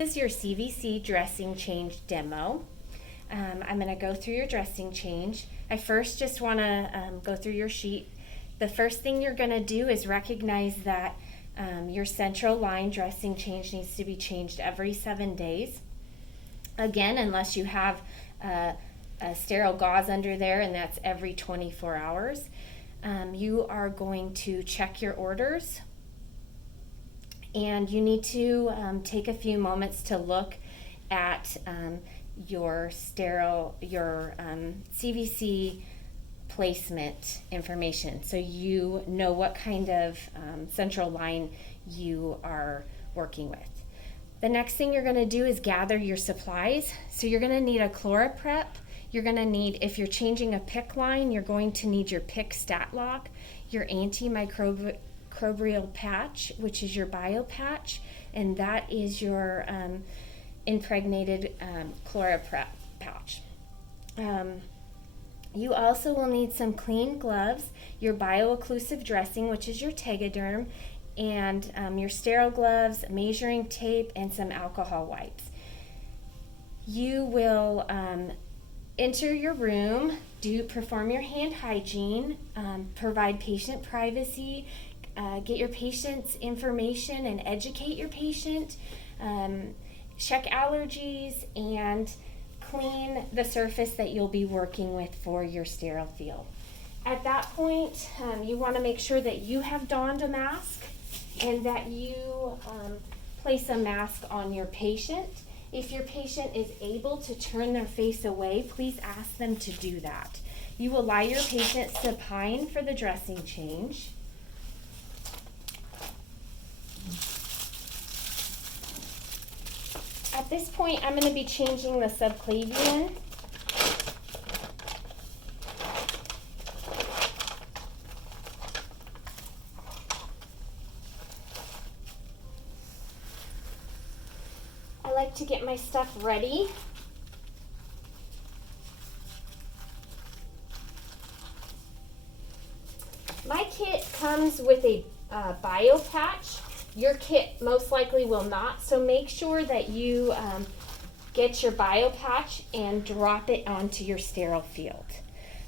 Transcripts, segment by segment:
This is your CVC dressing change demo. I'm going to go through your dressing change. I first just want to go through your sheet. The first thing you're going to do is recognize that your central line dressing change needs to be changed every 7 days. Again, unless you have a sterile gauze under there, and that's every 24 hours. You are going to check your orders, and you need to take a few moments to look at your CVC placement information, so you know what kind of central line you are working with. The next thing you're going to do is gather your supplies. So you're going to need a ChloraPrep. You're going to need, if you're changing a PICC line, you're going to need your PICC stat lock, your antimicrobial patch, which is your bio patch, and that is your impregnated ChloraPrep pouch. You also will need some clean gloves, your bio-occlusive dressing, which is your Tegaderm, and your sterile gloves, measuring tape, and some alcohol wipes. You will enter your room, perform your hand hygiene, provide patient privacy, get your patient's information and educate your patient, check allergies, and clean the surface that you'll be working with for your sterile field. At that point, you want to make sure that you have donned a mask and that you place a mask on your patient. If your patient is able to turn their face away, please ask them to do that. You will allow your patient supine for the dressing change. At this point, I'm going to be changing the subclavian. I like to get my stuff ready. My kit comes with a bio patch. Your kit most likely will not, so make sure that you get your bio patch and drop it onto your sterile field.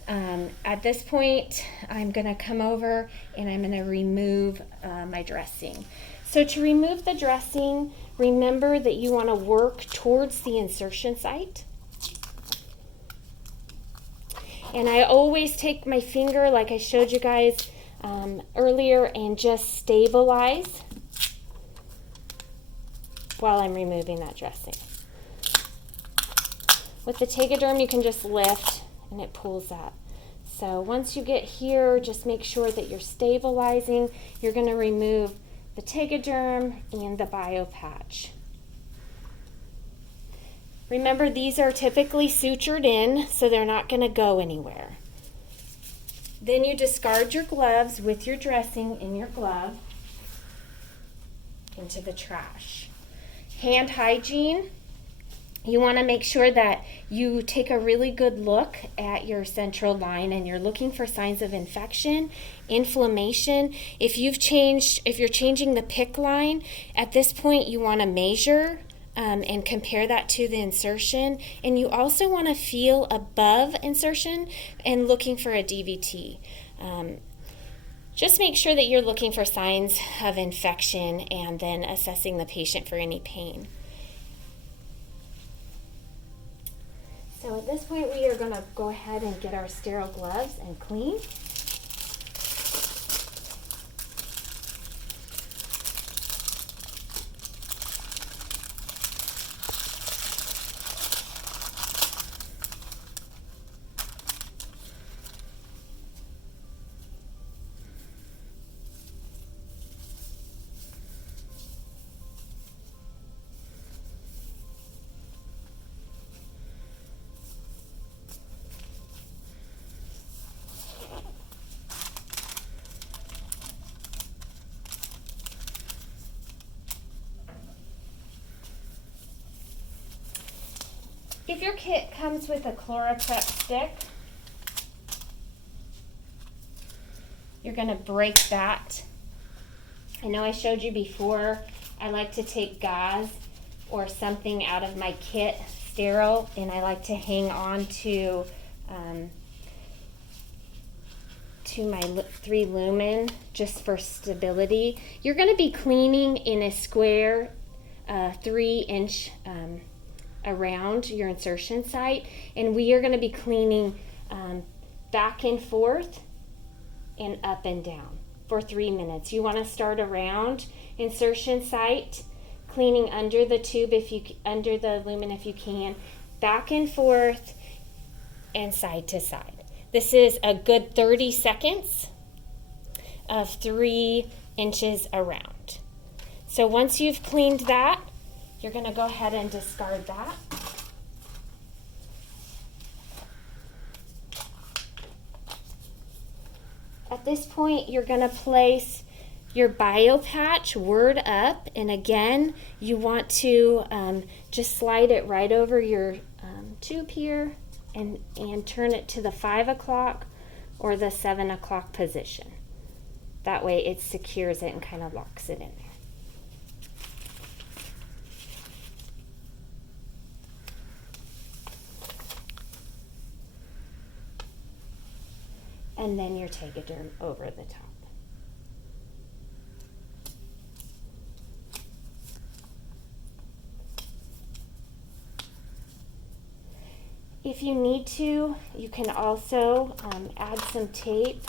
At this point, I'm going to come over and I'm going to remove my dressing. So to remove the dressing, remember that you want to work towards the insertion site. And I always take my finger, like I showed you guys earlier, and just stabilize while I'm removing that dressing. With the Tegaderm, you can just lift and it pulls that. So once you get here, just make sure that you're stabilizing. You're going to remove the Tegaderm and the bio patch. Remember, these are typically sutured in, so they're not going to go anywhere. Then you discard your gloves with your dressing in your glove into the trash. Hand hygiene. You want to make sure that you take a really good look at your central line and you're looking for signs of infection, inflammation. If you're changing the PICC line, at this point you want to measure and compare that to the insertion. And you also want to feel above insertion and looking for a DVT. Just make sure that you're looking for signs of infection and then assessing the patient for any pain. So at this point, we are going to go ahead and get our sterile gloves and clean. If your kit comes with a ChloraPrep stick, you're going to break that. I know I showed you before, I like to take gauze or something out of my kit, sterile, and I like to hang on to my 3 lumen just for stability. You're going to be cleaning in a square 3-inch around your insertion site, and we are going to be cleaning back and forth and up and down for 3 minutes. You want to start around insertion site, cleaning under the tube under the lumen if you can, back and forth and side to side. This is a good 30 seconds of 3 inches around. So once you've cleaned that, you're going to go ahead and discard that. At this point, you're going to place your bio patch word up, and again, you want to just slide it right over your tube here and turn it to the 5 o'clock or the 7 o'clock position. That way it secures it and kind of locks it in there. And then your Tegaderm over the top. If you need to, you can also add some tape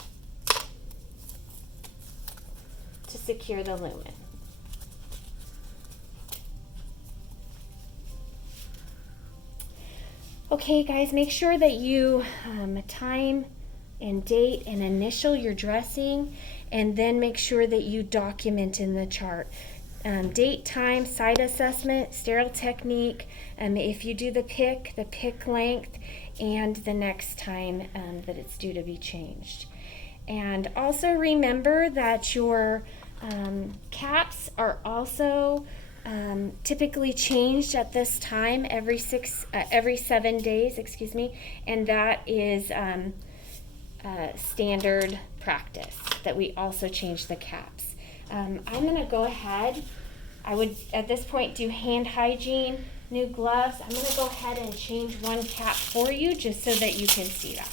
to secure the lumen. Okay guys, make sure that you time and date and initial your dressing, and then make sure that you document in the chart. Date, time, site assessment, sterile technique, if you do the pick length, and the next time that it's due to be changed. And also remember that your caps are also typically changed at this time every 7 days, and that is standard practice, that we also change the caps. I'm going to go ahead. I would at this point do hand hygiene, new gloves. I'm going to go ahead and change one cap for you just so that you can see that.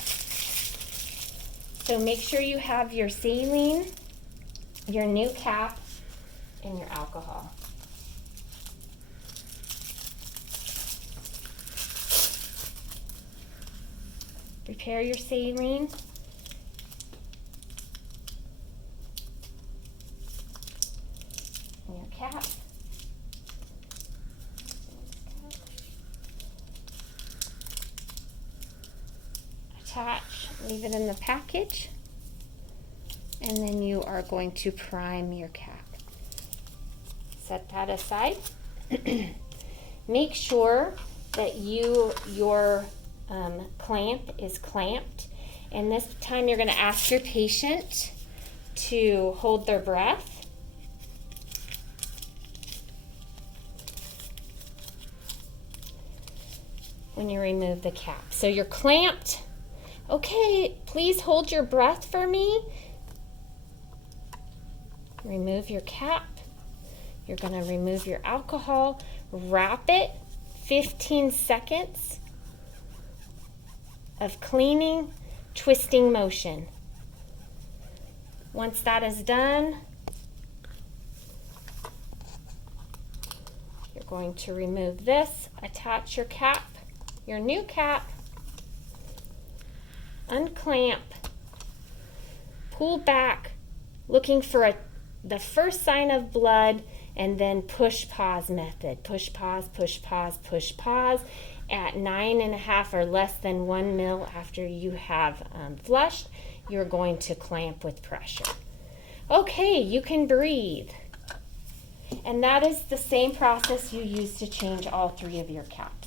So make sure you have your saline, your new cap, and your alcohol. Prepare your saline. Your cap. Attach, leave it in the package, and then you are going to prime your cap. Set that aside. Make sure that your clamp is clamped, and this time you're going to ask your patient to hold their breath. When you remove the cap. So you're clamped. Okay, please hold your breath for me. Remove your cap. You're going to remove your alcohol. Wrap it 15 seconds of cleaning, twisting motion. Once that is done, you're going to remove this, attach your cap, your new cap, unclamp, pull back, looking for the first sign of blood, and then push pause method. Push pause, push pause, push pause at 9.5 or less than 1 mil after you have flushed. You're going to clamp with pressure. Okay, you can breathe. And that is the same process you use to change all 3 of your caps.